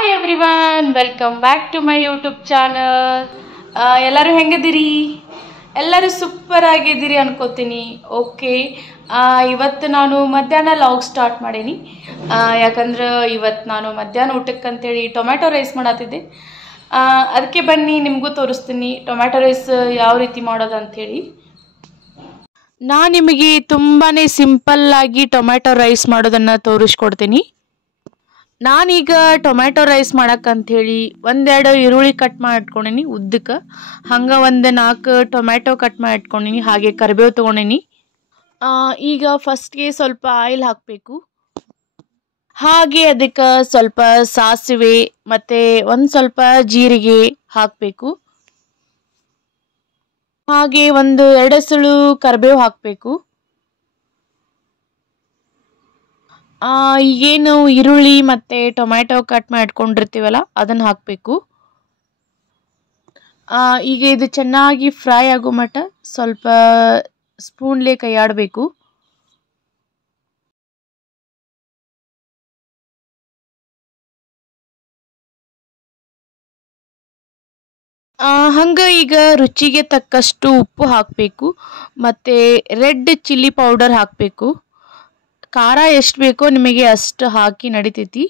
Hi everyone, welcome back to my YouTube channel. ಎಲ್ಲರೂ ಹೆಂಗಿದ್ದೀರಿ? ಎಲ್ಲರೂ ಸೂಪರ್ ಆಗಿದ್ದೀರಿ ಅನ್ಕೋತೀನಿ. ಓಕೆ, ಇವತ್ತು ನಾನು ಮಧ್ಯಾಹ್ನ ಲಾಗ್ ಸ್ಟಾರ್ಟ್ ಮಾಡೀನಿ. ಯಾಕಂದ್ರೆ ಇವತ್ತು ನಾನು ಮಧ್ಯಾಹ್ನ ಊಟಕ್ಕಂತೇಳಿ ಟೊಮ್ಯಾಟೊ ರೈಸ್ ಮಾಡತ್ತಿದ್ದೆ. ಅದಕ್ಕೆ ಬನ್ನಿ ನಿಮಗೂ ತೋರಿಸ್ತೀನಿ ಟೊಮ್ಯಾಟೊ ರೈಸ್ ಯಾವ ರೀತಿ ಮಾಡೋದು ಅಂಥೇಳಿ. ನಾನು ನಿಮಗೆ ತುಂಬಾ ಸಿಂಪಲ್ಲಾಗಿ ಟೊಮ್ಯಾಟೊ ರೈಸ್ ಮಾಡೋದನ್ನು ತೋರಿಸ್ಕೊಡ್ತೀನಿ. ನಾನೀಗ ಟೊಮ್ಯಾಟೊ ರೈಸ್ ಮಾಡಕ್ಕಂಥೇಳಿ ಒಂದೆರಡು ಈರುಳ್ಳಿ ಕಟ್ ಮಾಡಿ ಇಟ್ಕೊಂಡೀನಿ ಉದ್ದಕ್ಕೆ. ಹಂಗೆ ಒಂದು 4 ಟೊಮ್ಯಾಟೊ ಕಟ್ ಮಾಡಿ ಇಟ್ಕೊಂಡೀನಿ. ಹಾಗೆ ಕರಿಬೇವು ತೊಗೊಂಡೀನಿ. ಈಗ ಫಸ್ಟ್ಗೆ ಸ್ವಲ್ಪ ಆಯಿಲ್ ಹಾಕಬೇಕು. ಹಾಗೆ ಅದಕ್ಕೆ ಸ್ವಲ್ಪ ಸಾಸಿವೆ ಮತ್ತು ಒಂದು ಸ್ವಲ್ಪ ಜೀರಿಗೆ ಹಾಕಬೇಕು. ಹಾಗೆ ಒಂದು 2 ಎಸಳು ಕರಿಬೇವು ಹಾಕಬೇಕು. ಈಗೇನು ಈರುಳ್ಳಿ ಮತ್ತು ಟೊಮ್ಯಾಟೊ ಕಟ್ ಮಾಡಿ ಇಟ್ಕೊಂಡಿರ್ತೀವಲ್ಲ ಅದನ್ನು ಹಾಕಬೇಕು. ಈಗ ಇದು ಚೆನ್ನಾಗಿ ಫ್ರೈ ಆಗೋ ಮಟ್ಟ ಸ್ವಲ್ಪ ಸ್ಪೂನ್ಲೆ ಕೈಯಾಡಬೇಕು. ಹಂಗೆ ಈಗ ರುಚಿಗೆ ತಕ್ಕಷ್ಟು ಉಪ್ಪು ಹಾಕಬೇಕು ಮತ್ತು ರೆಡ್ ಚಿಲ್ಲಿ ಪೌಡರ್ ಹಾಕಬೇಕು. ಖಾರ ಎಷ್ಟು ಬೇಕೋ ನಿಮಗೆ ಅಷ್ಟು ಹಾಕಿ ನಡಿತೈತಿ.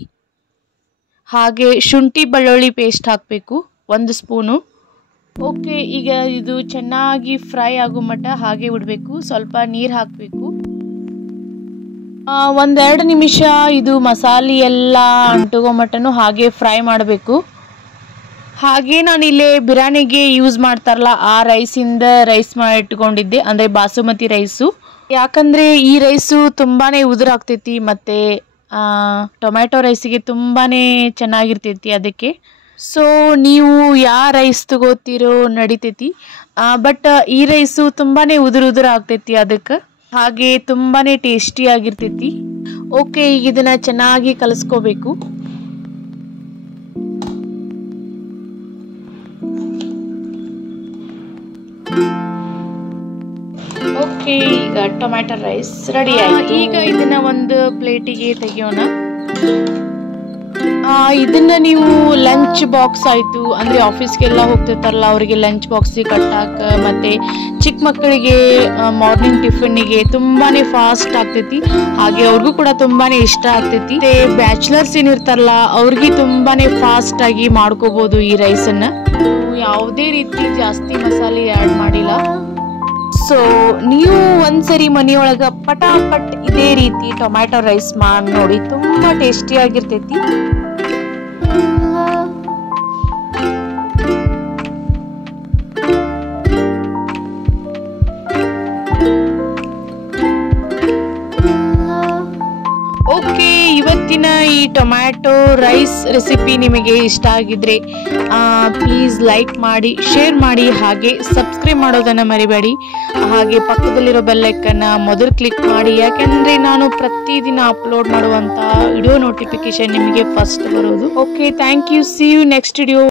ಹಾಗೆ ಶುಂಠಿ ಬೆಳ್ಳುಳ್ಳಿ ಪೇಸ್ಟ್ ಹಾಕಬೇಕು 1 ಸ್ಪೂನು. ಓಕೆ, ಈಗ ಇದು ಚೆನ್ನಾಗಿ ಫ್ರೈ ಆಗೋ ಮಟ್ಟ ಹಾಗೆ ಬಿಡಬೇಕು. ಸ್ವಲ್ಪ ನೀರು ಹಾಕಬೇಕು. 1-2 ನಿಮಿಷ ಇದು ಮಸಾಲೆ ಎಲ್ಲ ಅಂಟುಗೋ ಮಟ್ಟನೂ ಹಾಗೆ ಫ್ರೈ ಮಾಡಬೇಕು. ಹಾಗೆ ನಾನಿಲ್ಲೇ ಬಿರಿಯಾನಿಗೆ ಯೂಸ್ ಮಾಡ್ತಾರಲ್ಲ ಆ ರೈಸಿಂದ ರೈಸ್ ಮಾಡಿ ಇಟ್ಕೊಂಡಿದ್ದೆ, ಅಂದರೆ ಬಾಸುಮತಿ ರೈಸು. ಯಾಕಂದರೆ ಈ ರೈಸು ತುಂಬಾ ಉದುರಾಗ್ತೈತಿ ಮತ್ತು ಟೊಮ್ಯಾಟೊ ರೈಸಿಗೆ ತುಂಬಾ ಚೆನ್ನಾಗಿರ್ತೈತಿ. ಅದಕ್ಕೆ ಸೊ ನೀವು ಯಾವ ರೈಸ್ ತಗೋತೀರೋ ನಡಿತೈತಿ. ಬಟ್ ಈ ರೈಸು ತುಂಬಾ ಉದುರು ಆಗ್ತೈತಿ. ಅದಕ್ಕೆ ಹಾಗೆ ತುಂಬಾ ಟೇಸ್ಟಿಯಾಗಿರ್ತೈತಿ. ಓಕೆ, ಈಗ ಇದನ್ನು ಚೆನ್ನಾಗಿ ಕಲಿಸ್ಕೋಬೇಕು. ಓಕೆ, ಈಗ ಟೊಮ್ಯಾಟೊ ರೈಸ್ ರೆಡಿ ಆಯಿತು. ಈಗ ಇದನ್ನ ಒಂದು ಪ್ಲೇಟಿಗೆ ತೆಗಿಯೋಣ. ಇದನ್ನ ನೀವು ಲಂಚ್ ಬಾಕ್ಸ್ ಆಯಿತು, ಅಂದರೆ ಆಫೀಸ್ಗೆಲ್ಲ ಹೋಗ್ತಿರ್ತಾರಲ್ಲ ಅವರಿಗೆ ಲಂಚ್ ಬಾಕ್ಸಿಗೆ ಕಟ್ಟಾಕ ಮತ್ತು ಚಿಕ್ಕ ಮಕ್ಕಳಿಗೆ ಮಾರ್ನಿಂಗ್ ಟಿಫಿನ್ನಿಗೆ ತುಂಬಾ ಫಾಸ್ಟ್ ಆಗ್ತೈತಿ. ಹಾಗೆ ಅವ್ರಿಗೂ ಕೂಡ ತುಂಬಾ ಇಷ್ಟ ಆಗ್ತೈತಿ. ಮತ್ತು ಬ್ಯಾಚುಲರ್ಸ್ ಏನಿರ್ತಾರಲ್ಲ ಅವ್ರಿಗೆ ತುಂಬಾ ಫಾಸ್ಟಾಗಿ ಮಾಡ್ಕೋಬೋದು ಈ ರೈಸನ್ನು. ಯಾವುದೇ ರೀತಿ ಜಾಸ್ತಿ ಮಸಾಲೆ ಆ್ಯಡ್ ಮಾಡಿಲ್ಲ. ಸೊ ನೀವು ಒಂದ್ಸರಿ ಮನೆಯೊಳಗೆ ಪಟಾಪಟ್ ಇದೇ ರೀತಿ ಟೊಮ್ಯಾಟೊ ರೈಸ್ ಮಾಡಿ ನೋಡಿ, ತುಂಬ ಟೇಸ್ಟಿಯಾಗಿರ್ತೈತಿ. ಓಕೆ, ಇವತ್ತಿನ ಈ ಟೊಮ್ಯಾಟೊ ರೈಸ್ ರೆಸಿಪಿ ನಿಮಗೆ ಇಷ್ಟ ಆಗಿದ್ರೆ ಪ್ಲೀಸ್ ಲೈಕ್ ಮಾಡಿ, ಶೇರ್ ಮಾಡಿ, ಹಾಗೆ ಸಬ್ಸ್ಕ್ರೈಬ್ ಮಾಡೋದನ್ನು ಮರಿಬೇಡಿ. ಹಾಗೆ ಪಕ್ಕದಲ್ಲಿರೋ ಬೆಲ್ ಐಕನ್ನ ಮೊದಲು ಕ್ಲಿಕ್ ಮಾಡಿ, ಯಾಕೆಂದರೆ ನಾನು ಪ್ರತಿದಿನ ಅಪ್ಲೋಡ್ ಮಾಡುವಂಥ ವಿಡಿಯೋ ನೋಟಿಫಿಕೇಶನ್ ನಿಮಗೆ ಫಸ್ಟ್ ಬರೋದು. Okay, thank you. See you next video.